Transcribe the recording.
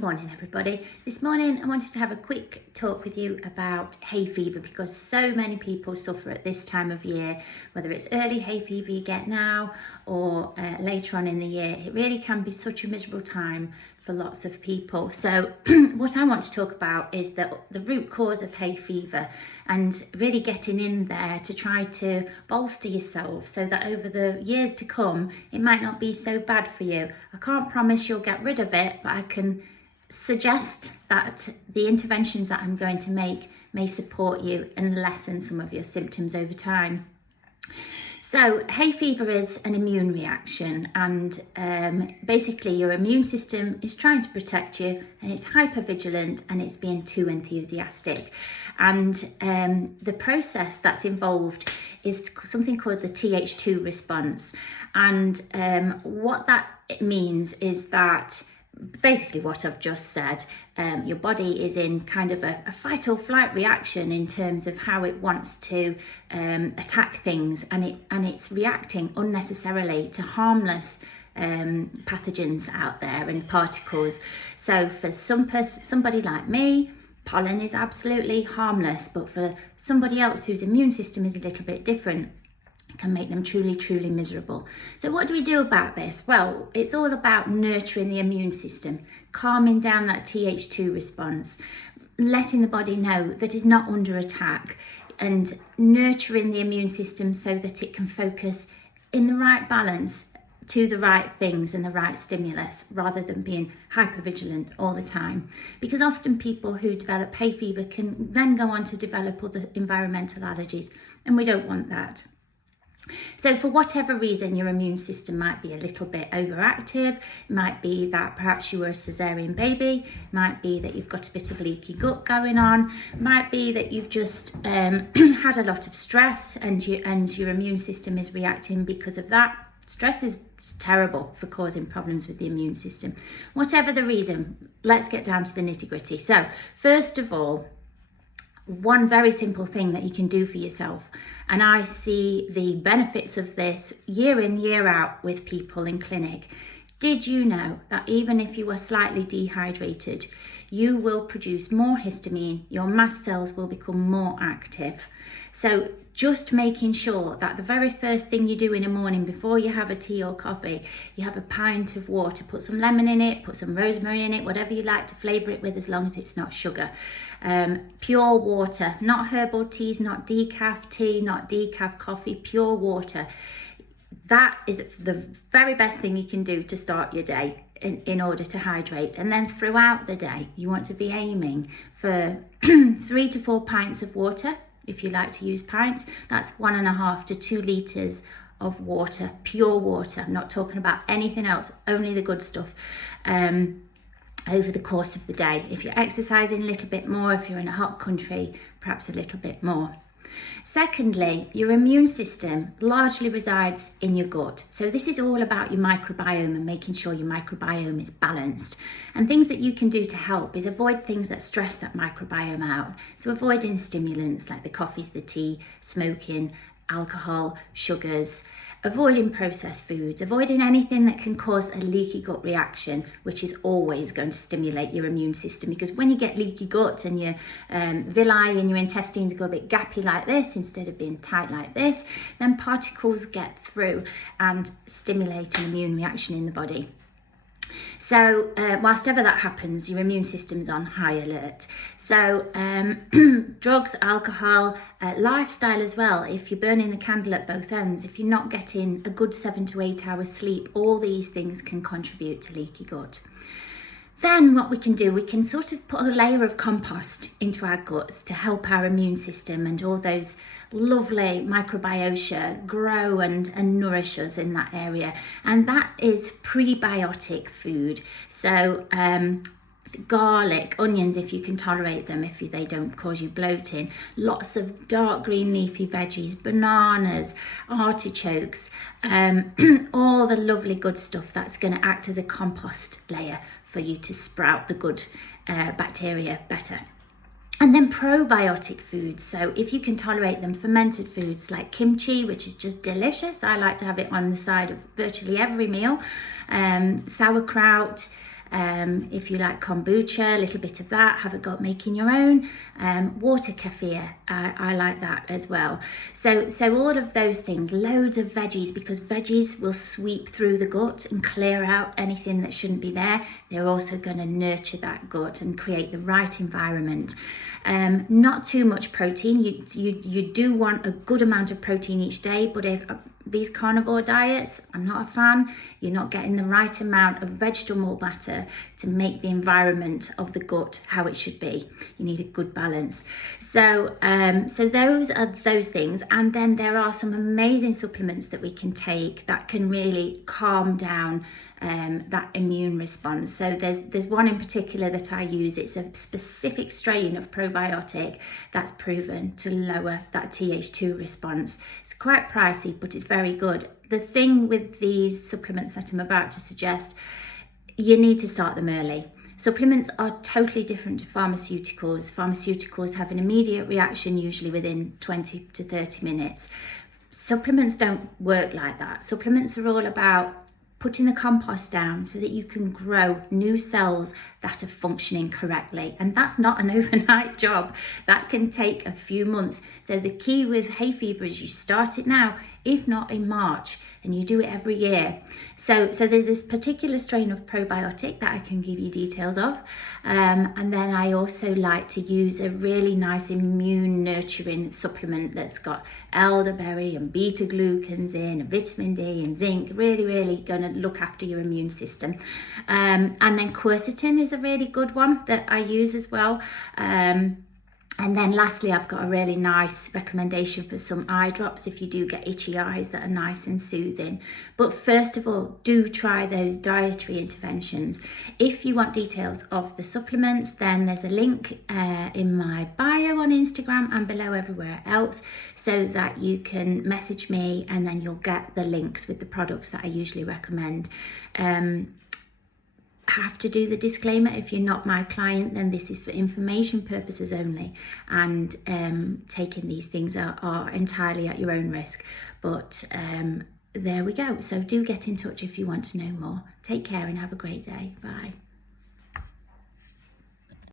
Good morning everybody. This morning I wanted to have a quick talk with you about hay fever, because so many people suffer at this time of year, whether it's early hay fever you get now or later on in the year. It really can be such a miserable time for lots of people. So what I want to talk about is the root cause of hay fever, and really getting in there to try to bolster yourself so that over the years to come it might not be so bad for you. I can't promise you'll get rid of it, but I can suggest that the interventions that I'm going to make may support you and lessen some of your symptoms over time. So hay fever is an immune reaction, and basically your immune system is trying to protect you, and it's hypervigilant and it's being too enthusiastic. And the process that's involved is something called the Th2 response. And what that means is that basically what I've just said, your body is in kind of a fight or flight reaction in terms of how it wants to attack things, and it's reacting unnecessarily to harmless pathogens out there and particles. So for somebody like me, pollen is absolutely harmless, but for somebody else whose immune system is a little bit different, can make them truly miserable. So what do we do about this? Well, it's all about nurturing the immune system, calming down that Th2 response, letting the body know that it's not under attack, and nurturing the immune system so that it can focus in the right balance to the right things and the right stimulus, rather than being hypervigilant all the time. Because often people who develop hay fever can then go on to develop other environmental allergies, and we don't want that. So for whatever reason, your immune system might be a little bit overactive. It might be that perhaps you were a cesarean baby. It might be that you've got a bit of leaky gut going on. It might be that you've just had a lot of stress, and your immune system is reacting because of that. Stress is terrible for causing problems with the immune system. Whatever the reason, let's get down to the nitty-gritty. So first of all, one very simple thing that you can do for yourself, and I see the benefits of this year in, year out with people in clinic. Did you know that even if you are slightly dehydrated, you will produce more histamine, your mast cells will become more active? So just making sure that the very first thing you do in the morning before you have a tea or coffee, you have a pint of water, put some lemon in it, put some rosemary in it, whatever you like to flavour it with, as long as it's not sugar. Pure water, not herbal teas, not decaf tea, not decaf coffee, pure water. That is the very best thing you can do to start your day in order to hydrate. And then throughout the day, you want to be aiming for 3 to 4 pints of water. If you like to use pints, that's 1.5 to 2 litres of water, pure water. I'm not talking about anything else, only the good stuff, over the course of the day. If you're exercising a little bit more, if you're in a hot country, perhaps a little bit more. Secondly, your immune system largely resides in your gut. So this is all about your microbiome and making sure your microbiome is balanced. And things that you can do to help is avoid things that stress that microbiome out. So avoiding stimulants like the coffees, the tea, smoking, alcohol, sugars, avoiding processed foods, avoiding anything that can cause a leaky gut reaction, which is always going to stimulate your immune system. Because when you get leaky gut and your villi and your intestines go a bit gappy like this instead of being tight like this, then particles get through and stimulate an immune reaction in the body. So whilst ever that happens, your immune system's on high alert. So drugs, alcohol, lifestyle as well. If you're burning the candle at both ends, if you're not getting a good 7 to 8 hours sleep, all these things can contribute to leaky gut. Then what we can do, we can sort of put a layer of compost into our guts to help our immune system and all those lovely microbiota grow and nourish us in that area. And that is prebiotic food. So garlic, onions, if you can tolerate them, if they don't cause you bloating, lots of dark green leafy veggies, bananas, artichokes, all the lovely good stuff that's going to act as a compost layer for you to sprout the good bacteria better. And then probiotic foods. So if you can tolerate them, fermented foods like kimchi, which is just delicious. I like to have it on the side of virtually every meal. Sauerkraut, If you like kombucha, a little bit of that, have a go at making your own. Water kefir, I like that as well. So all of those things, loads of veggies, because veggies will sweep through the gut and clear out anything that shouldn't be there. They're also going to nurture that gut and create the right environment. Not too much protein. You do want a good amount of protein each day, but if these carnivore diets, I'm not a fan. You're not getting the right amount of vegetable matter to make the environment of the gut how it should be. You need a good balance. So those are those things. And then there are some amazing supplements that we can take that can really calm down that immune response. So there's one in particular that I use. It's a specific strain of probiotic that's proven to lower that Th2 response. It's quite pricey, but it's very good. The thing with these supplements that I'm about to suggest, you need to start them early. Supplements are totally different to pharmaceuticals. Pharmaceuticals have an immediate reaction, usually within 20 to 30 minutes. Supplements don't work like that. Supplements are all about putting the compost down so that you can grow new cells that are functioning correctly. And that's not an overnight job. That can take a few months. So the key with Hayfever is you start it now, if not in March, and you do it every year. So there's this particular strain of probiotic that I can give you details of. And then I also like to use a really nice immune nurturing supplement that's got elderberry and beta glucans in, and vitamin D and zinc, really going to look after your immune system. And then quercetin is a really good one that I use as well. And then lastly, I've got a really nice recommendation for some eye drops if you do get itchy eyes that are nice and soothing. But first of all, do try those dietary interventions. If you want details of the supplements, then there's a link in my bio on Instagram and below everywhere else, so that you can message me and then you'll get the links with the products that I usually recommend. Have to do the disclaimer: if you're not my client, then this is for information purposes only, and taking these things are entirely at your own risk. But there we go. So do get in touch if you want to know more. Take care and have a great day. Bye.